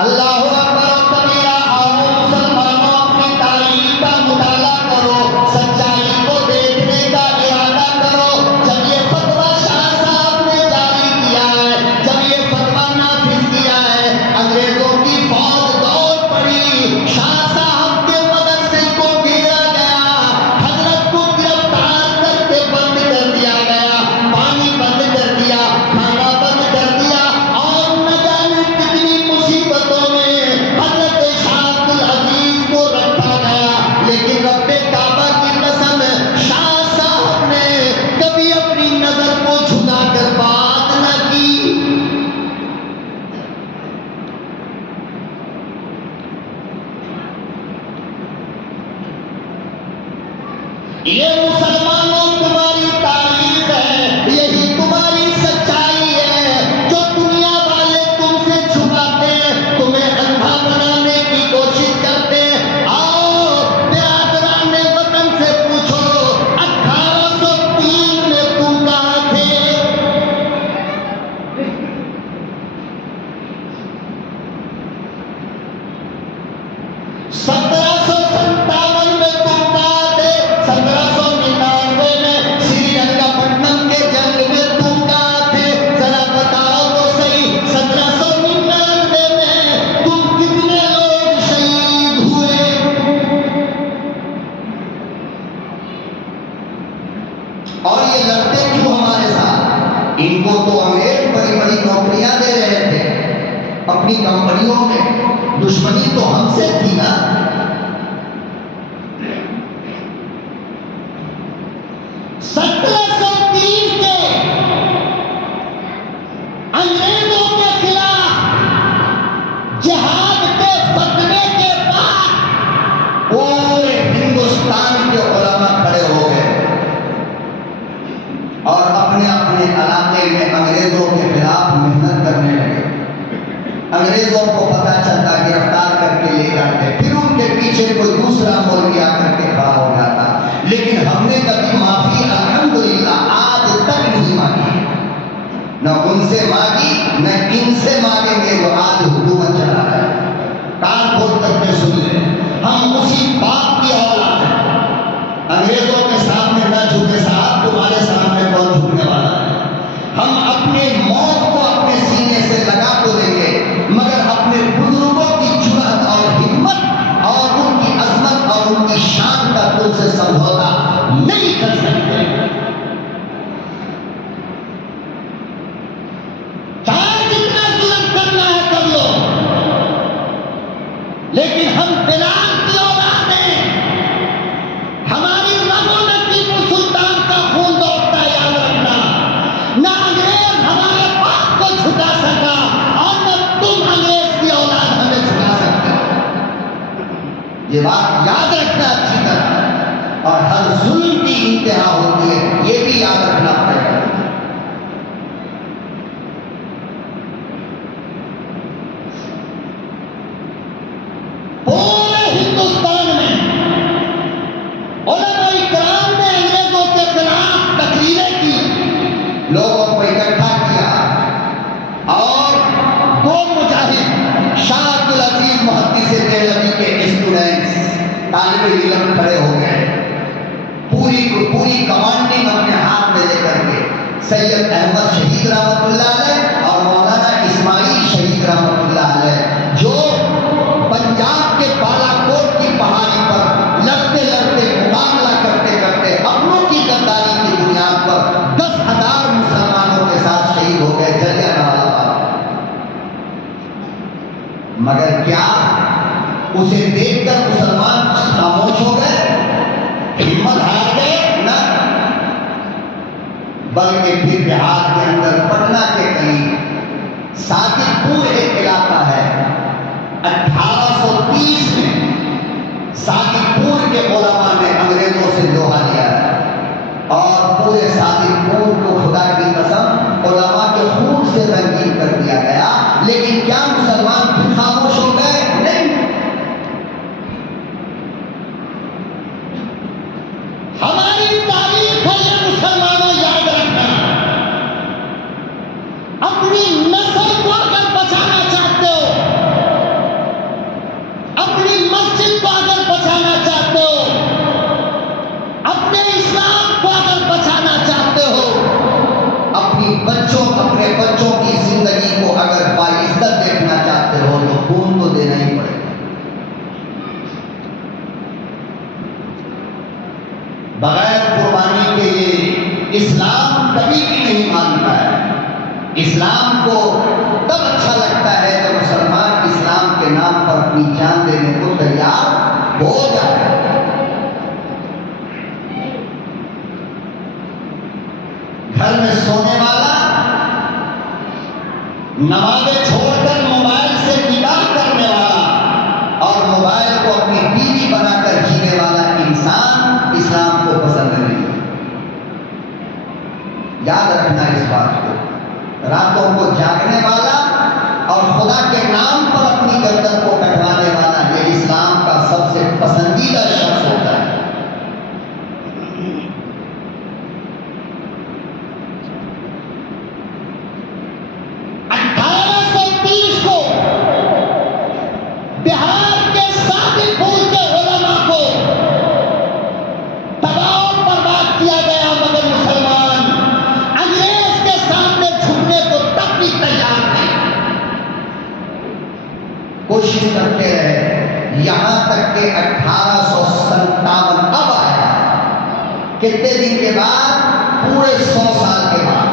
अल्लाहु अकबर कबीरा। आओ मुसलमानों, अपनी तारीख का मुताला करो। ये मुसलमानों तुम्हारी तारीफ है, यही तुम्हारी सच्चाई है। जो दुनिया वाले तुमसे छुपाते, तुम्हें अंधा बनाने की कोशिश करते। आओ बिरादराने वतन से पूछो 1803 में तुम कहां थे? 1757 में तुम कहां थे? 1799 में श्रीरंगपट्टनम के जंग में तुम कहां थे? जरा बताओ तो सही, 1799 में तुम कितने लोग शहीद हुए? और ये लड़ते क्यों हमारे साथ? इनको तो अंग्रेज बड़ी बड़ी नौकरियां दे रहे थे अपनी कंपनियों में, दुश्मनी तो हमसे थी ना। 1703 के अंग्रेजों के खिलाफ जिहाद के फतवे के बाद पूरे हिंदुस्तान के उलमा खड़े हो गए और अपने अपने इलाके में अंग्रेजों के खिलाफ मेहनत करने लगे। अंग्रेजों को पता चलता, गिरफ्तार करके ले जाते, फिर उनके पीछे कोई दूसरा मौलवी आकर के खड़ा हो जाता। लेकिन हमने कभी माफी अल्हम्दुलिल्लाह आज तक नहीं मांगी, न उनसे मांगी न इनसे मांगेंगे जो आज हुकूमत चला रहा है। कान खोल करके सुन ले, हम उसी बाप की औलाद हैं। अंग्रेजों के सामने न झुके साहब, तुम्हारे सामने कौन झुकने वाला है? हम अपने मौत को अपने सीने से लगा तो देंगे, मगर अपने बुजुर्गों की जुर्रत और हिम्मत और उनकी अजमत और उनकी शान का तुमसे समझौता नहीं कर सकते। चाहे जितना जुल्म करना है कर लो, लेकिन हम बिलाल की औलाद हैं। हमारी रगों में टीपू सुल्तान का खून दौड़ता है, याद रखना। ना अंग्रेज हमारे बाप को झुका सका और न तुम अंग्रेज की औलाद हमें झुका सकते हो। ये बात याद रखना अच्छी तरह, और हर जुल्म की इंतहा होती है, ये भी याद रखना पड़ेगा। पूरे हिंदुस्तान में उलमा इकराम ने अंग्रेजों के खिलाफ तकरीरें की, लोगों को इकट्ठा किया और दो मुजाहिद शाह अब्दुल अजीज मुहद्दिस देहलवी के स्टूडेंट्स तालिबे इल्म खड़े हो गए। पूरी कमांडिंग अपने हाथ में लेकर के सैयद अहमद शहीद रहमतुल्लाह अलैह और मौलाना इस्माइल शहीद रहमतुल्लाह अलैह, जो पंजाब के बालाकोट की पहाड़ी पर लड़ते लड़ते मुकाबला करते करते अपनों की गद्दारी की बुनियाद पर 10,000 मुसलमानों के साथ शहीद हो गए जलियांवाला बाग। मगर क्या उसे देखकर मुसलमान खामोश हो गए, हिम्मत हार गए? न, बल्कि फिर बिहार के अंदर पटना के करीब साकिबपुर एक इलाका है, 1830 में साकिबपुर के उलमा ने अंग्रेजों से लोहा लिया और पूरे साकिबपुर को खुदा की कसम उलमा के खून से रंगीन कर दिया गया। लेकिन क्या मुसलमान फिर खामोश हो गए? नहीं। हमारी तारीख है ये मुसलमानों, याद रखना। अपनी नस्ल को अगर बचाना चाहते हो, अपनी मस्जिद को अगर बचाना चाहते हो, अपने इस्लाम को अगर बचाना चाहते हो, अपने बच्चों की जिंदगी को अगर बाइज्जत देखना चाहते हो तो खून तो देना ही पड़ेगा। बगैर कुर्बानी के ये इस्लाम कभी भी नहीं मानता है। इस्लाम को तब अच्छा लगता है जब मुसलमान इस्लाम के नाम पर अपनी जान देने को तैयार हो जाए। घर में सोने वाला, नमाज़ें छोड़कर मोबाइल से निकाह करने वाला और मोबाइल को अपनी बीवी बनाकर जीने वाला इंसान इस्लाम को पसंद बात को। रातों को जागने वाला और खुदा के नाम पर अपनी गर्दन को कटवाने वाला, ये इस्लाम का सबसे पसंदीदा शख्स होता है। बिहार के साबिक फूल के उलमा को तबाह बर्बाद किया गया, मगर मुसलमान अंग्रेज के सामने झुकने को तब भी तैयार नहीं। कोशिश करते रहे, यहां तक के 1857 अब आया। कितने दिन के बाद? पूरे 100 साल के बाद।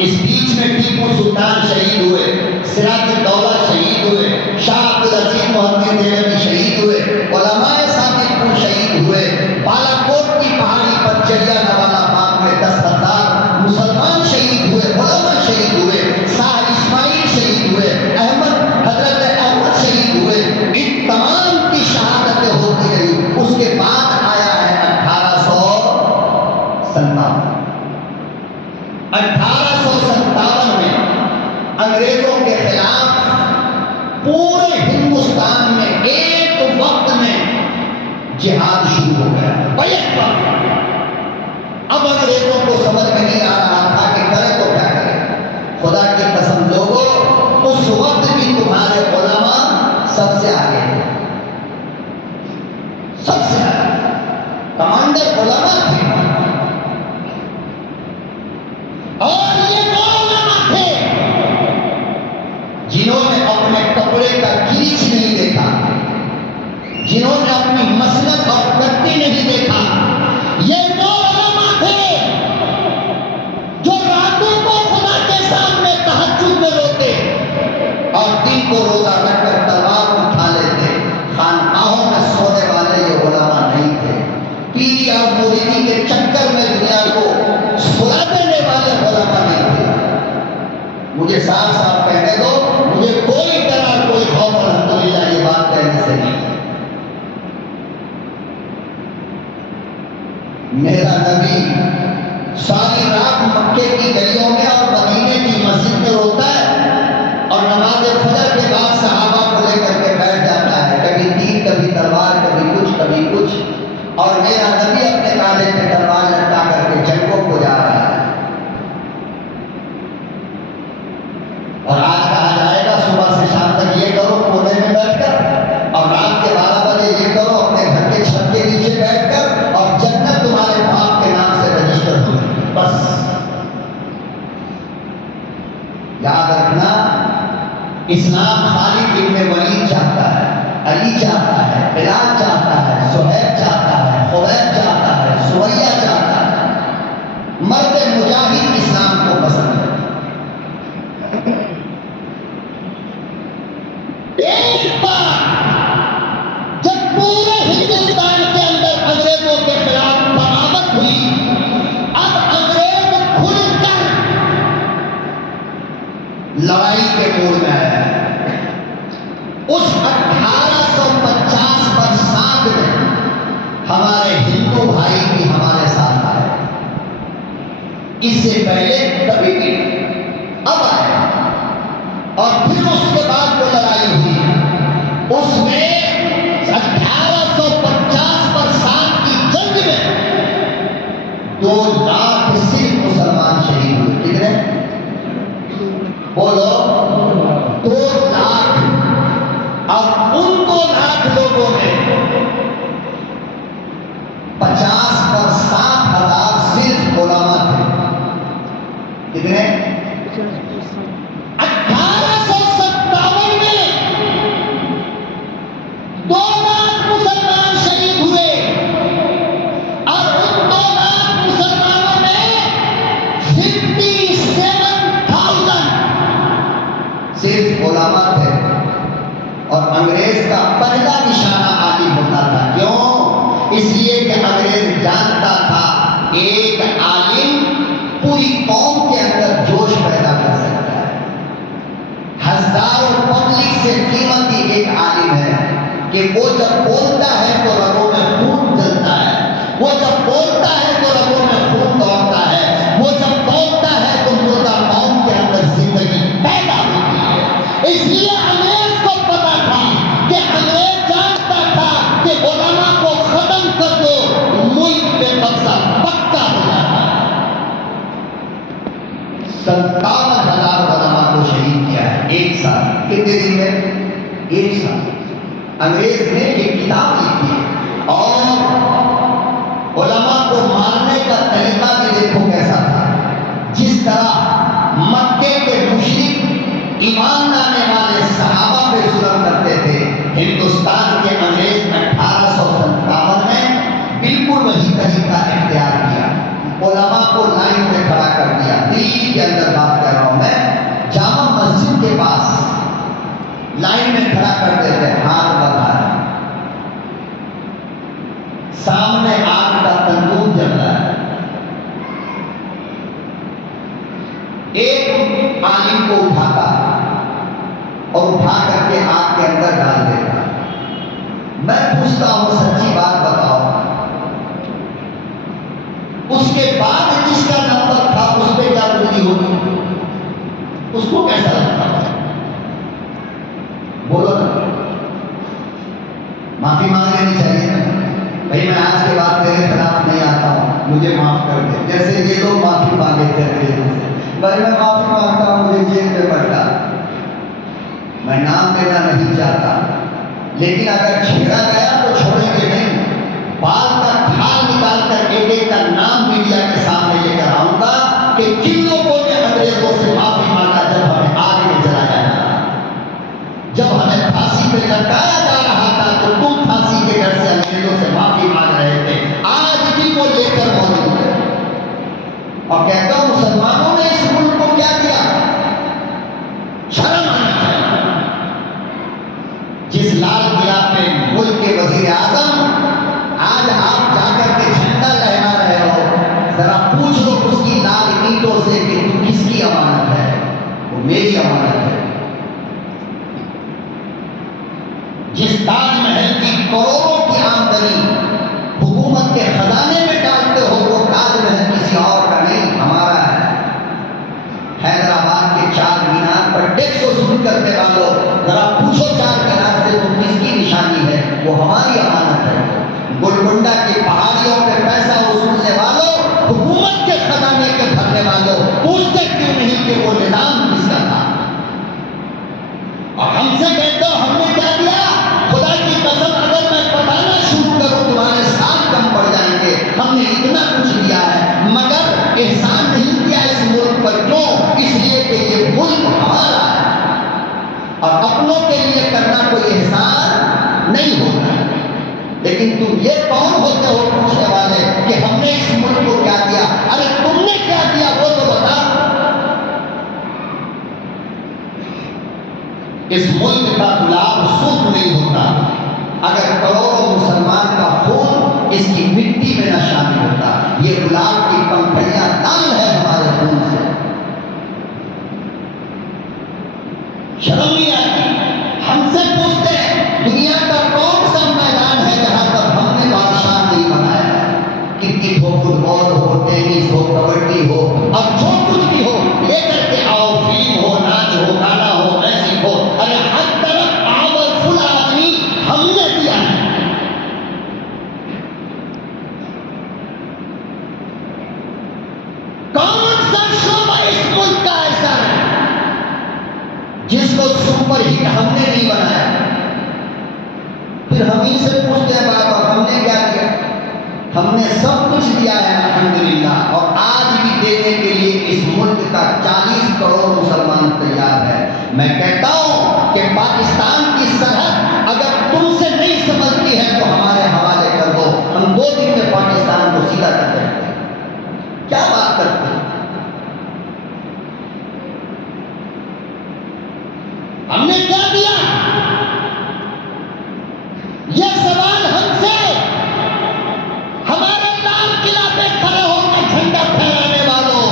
इस बीच में टीपू सुल्तान शहीद हुए, सिराजुद्दौला शहीद हुए, शाह अब्दुल अजीज मोहम्मद देलवी शहीद हुए, उलमाए साबिक़ शहीद हुए। बालाकोट की पहाड़ी पर जलियांवाला बाग में 10,000 मुसलमान शहीद हुए, उलमा शहीद हुए, शाह इस्माइल शहीद हुए, हजरत अहमद शहीद हुए। इन तमाम की शहादतें होती रही। उसके बाद आया है 1857 में अंग्रेजों के खिलाफ पूरे हिंदुस्तान में एक वक्त में जिहाद शुरू हो गया। बैत वक्त। अब अंग्रेजों को समझ में नहीं आ रहा था कि करें तो क्या करें। खुदा की कसम लोगों, उस वक्त भी तुम्हारे उलमा सबसे आगे थे, सबसे आगे कमांडर उलमा थे। और ये वो उलमा थे जिन्होंने अपने कपड़े का कीच नहीं देखा, जिन्होंने अपनी मसलक और गद्दी नहीं देखा। ये वो उलमा थे जो रातों को खुदा के सामने तहज्जुद में रोते और दिन को रोजा रखकर तलवार उठा लेते। खानकाहों में सोने वाले ये उलमा नहीं थे। पीरी और मुरीदी के चक्कर में दुनिया को सुला देने वाले उलमा नहीं थे। मुझे साफ साफ कहने दो, मुझे कोई डर और कोई खौफ अल्हम्दुलिल्लाह ये बात कहने से नहीं। मेरा नबी सारी रात मक्के की गलियों में और मदीने की मस्जिद में रोता है और नमाज फजर के बाद सहाबा को लेकर के बैठ जाता है। कभी तीर, कभी तलवार, कभी कुछ, कभी कुछ। और मेरा नबी अपने कांधे पे तलवार लटका करके जंगों को जा रहा है। और आज कहा जाएगा सुबह से शाम तक ये करो कोने में बैठकर, और रात के 12 बजे ये करो अपने घर के छत के नीचे बैठकर, और जन्नत तुम्हारे बाप के नाम से रजिस्टर हो गई। बस याद रखना, इस्लाम खालिद इब्न वलीद चाहता है, अली चाहता है, बिलाल चाहता है, सुहैब चाहता है, खुबैब चाहता है, सुमैया चाहता है। मर्द मुजाहिद इस्लाम को पसंद है। एक बार जब पूरे हिंदुस्तान के अंदर अंग्रेजों के खिलाफ बगावत हुई, अब अंग्रेज खुलकर लड़ाई के मूड में आया। उस 1850 बरसात में हमारे हिंदू भाई भी हमारे साथ आए। इससे पहले कभी भी अब आए। और फिर उसके बाद जो लड़ाई हुई उसमें 1850 बरसात की जंग में 2 लाख सिर्फ मुसलमान शहीद हुए। कितने? बोलो, 2 लाख। अब उन 2 लाख लोगों में 50 और 60,000 सिर्फ उलमा थे। कितने? 1857 में एक साथ अंग्रेज ने एक किताब लिखी और उलमा को मारने का तरीका भी देखो कैसा था। जिस तरह मक्के के मुशरिक ईमान लाने वाले सहाबा पे जुल्म करते थे, हिंदुस्तान के अंग्रेज 1857 में बिल्कुल वही तरीका इख्तियार किया। उलमा को लाइन में खड़ा कर दिया। दिल्ली के अंदर बात कर रहा हूं मैं, जामा मस्जिद के पास लाइन में खड़ा कर देते, हाथ बढ़ा है, सामने आग का तंदूर जल रहा है, एक आलिम को उठाता और उठा करके आग के अंदर डाल देता। मैं पूछता हूं सच्ची बात बताओ, उसके बाद जिसका नंबर था उस पर क्या बुद्धि होगी? उसको कैसा लगता है? बोलो ना, माफी मांग लेनी चाहिए ना भाई, मैं आज के बाद तेरे खिलाफ नहीं आता हूं, मुझे माफ कर दे। जैसे ये लोग माफी मांगे थे भाई, मैं माफी मांगता हूं, मुझे जेल में पड़ता। मैं नाम लेना नहीं चाहता, लेकिन अगर छेड़ा गया तो छोड़ेंगे नहीं। बाल का खाल निकाल कर एक एक का नाम मीडिया के सामने लेकर आऊंगा कि किन लोगों ने अंग्रेजों से माफी मांगा जब हमें आग में जलाया जा रहा, जब हमें फांसी पे लटकाया जा रहा था, तो तुम फांसी के डर से अंग्रेजों से माफी मांग रहे थे। आज भी वो लेकर मौजूद है। और कहता हूं मुसलमानों ने इस मुल्क को क्या किया? शर्म आना चाहिए। जिस लाल किला पे मुल्क के वजीर आजम आज आप जाकर के झंडा लहरा रहे हो, जरा पूछ लो उसकी लाल ईंटों से कि तू किसकी अमानत है? वो मेरी अमानत है। जिस ताजमहल की करोड़ों की आमदनी हुकूमत के खजाने में डालते हो, वो ताजमहल किसी और का नहीं, हमारा है। हैदराबाद के चार मीनार पर टैक्स वसूल करने वालों, जरा पूछो चार मीनार से वो किसकी निशानी है? वो हमारी अमानत है। गोलकुंडा की पहाड़ियों पे पैसा वसूलने वालों, हुकूमत के खजाने के भरने वालों, पूछते क्यों नहीं कि वो निजाम किसका था? और हमसे कहते हो हमने क्या दिया? खुदा की कसम, अगर मैं बताना शुरू करूं तुम्हारे साथ कम पड़ जाएंगे। हमने इतना कुछ दिया है, मगर एहसान नहीं किया इस मुल्क पर। क्यों? इसलिए कि ये मुल्क हमारा है और अपनों के लिए करना कोई एहसान नहीं होता। लेकिन तुम ये कौन होते हो पूछने वाले कि हमने इस मुल्क को क्या दिया? अरे तुमने क्या दिया वो तो बता। इस मुल्क का गुलाब सूख नहीं होता अगर करोड़ों मुसलमान का खून इसकी मिट्टी में न शामिल होता। ये गुलाब की पंखुड़ियां लाल है हमारे खून से। शर्म नहीं आती? हमसे पूछते हैं दुनिया का कौन सा मैदान है जहां पर हमने बादशाह नहीं बनाया? क्रिकेट हो, फुटबॉल हो, टेनिस हो, कबड्डी हो, अब जो कुछ भी हो लेकर के आओ, फिल्म हो, नाच हो, गाना हो, मैजिक हो, अरे हर तरफ पावरफुल आदमी हमने दिया है। कौन सा शोबा इस मुल्क का ऐसा है जिसको सुपर हिट हमने नहीं बनाया? फिर हम ही से पूछते हैं बाबा हमने क्या किया? हमने सब कुछ दिया है अल्हम्दुलिल्लाह, और आज भी देने के लिए इस मुल्क का 40 करोड़ मुसलमान तैयार है। मैं कहता हूं कि पाकिस्तान की सरहद अगर तुमसे नहीं समझती है तो हमारे हवाले कर दो, हम 2 दिन में पाकिस्तान को सीधा कर देते हैं। क्या बात करते हैं? हमने क्या दिया? यह सवाल हमसे हमारे लाल किला पे खड़े होकर झंडा फहराने वालों,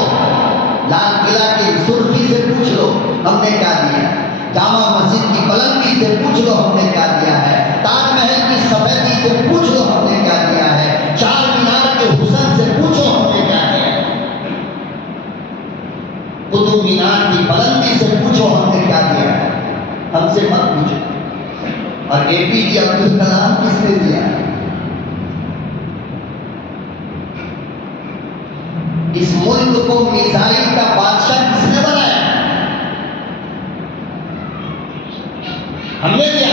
लाल किला की सुर्खी से पूछ लो हमने क्या दिया? जामा मस्जिद की बुलंदी से पूछ लो हमने क्या दिया है? ताजमहल की सफेदी से पूछ लो हमने क्या दिया है? चार मीनार के हुस्न से पूछो हमने क्या दिया है? कुतुब मीनार की बुलंदी से पूछो हमने क्या दिया है? हमसे मत पूछो। और एपीजे अब्दुल कलाम किसने दिया? इस मुल्क को मिसाइल का बादशाह किसने बनाया? हमने दिया।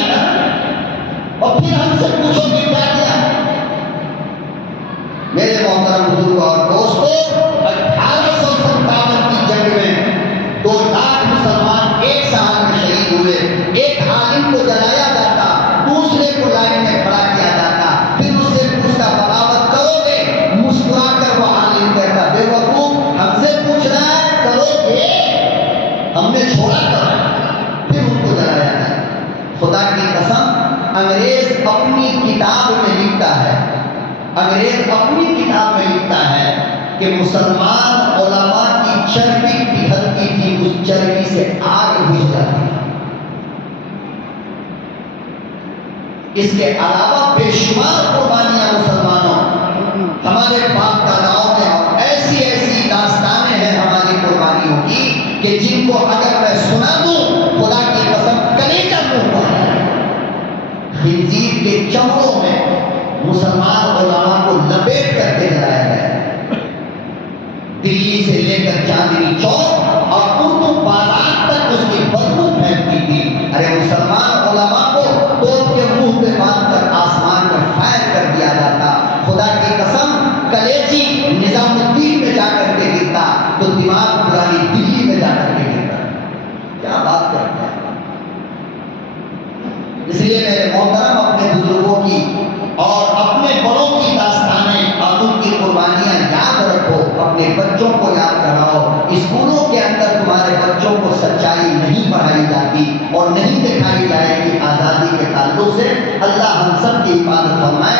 अंग्रेज अपनी किताब में लिखता है कि मुसलमान उलमा की चर्बी पिघलती थी, उस चर्बी से आग बुझ जाती थी। इसके अलावा बेशुमार कुर्बानियां मुसलमानों हमारे बाप दादाओं ने, और ऐसी ऐसी दास्तानें हैं हमारी कुर्बानियों की कि जिनको अगर मैं सुना दूं खुदा की कसम कलेजा मुंह पर। खिंजीर के चमड़ों में मुसलमान उलमा को लपेट करके जलाया गया, दिल्ली से लेकर चांदनी चौक और उर्दू बाजार तक उसकी बदबू फैलती थी। अरे मुसलमान उलमा को तोप के मुंह पे बांधकर आसमान में फायर कर दिया जाता। खुदा की कसम कलेजी निजामुद्दीन में जाकर के गिरता तो दिमाग पुरानी दिल्ली में जाकर के गिरता। क्या बात करते हैं। इसलिए मेरे मोहतरम अपने बुजुर्गों की और अपने बड़ों की दास्तानें और उनकी कुर्बानियां याद रखो, अपने बच्चों को याद कराओ। स्कूलों के अंदर तुम्हारे बच्चों को सच्चाई नहीं पढ़ाई जाती और नहीं दिखाई जाएगी आज़ादी के ताल्लुक से। अल्लाह हम सब की हिफाजत फरमाए।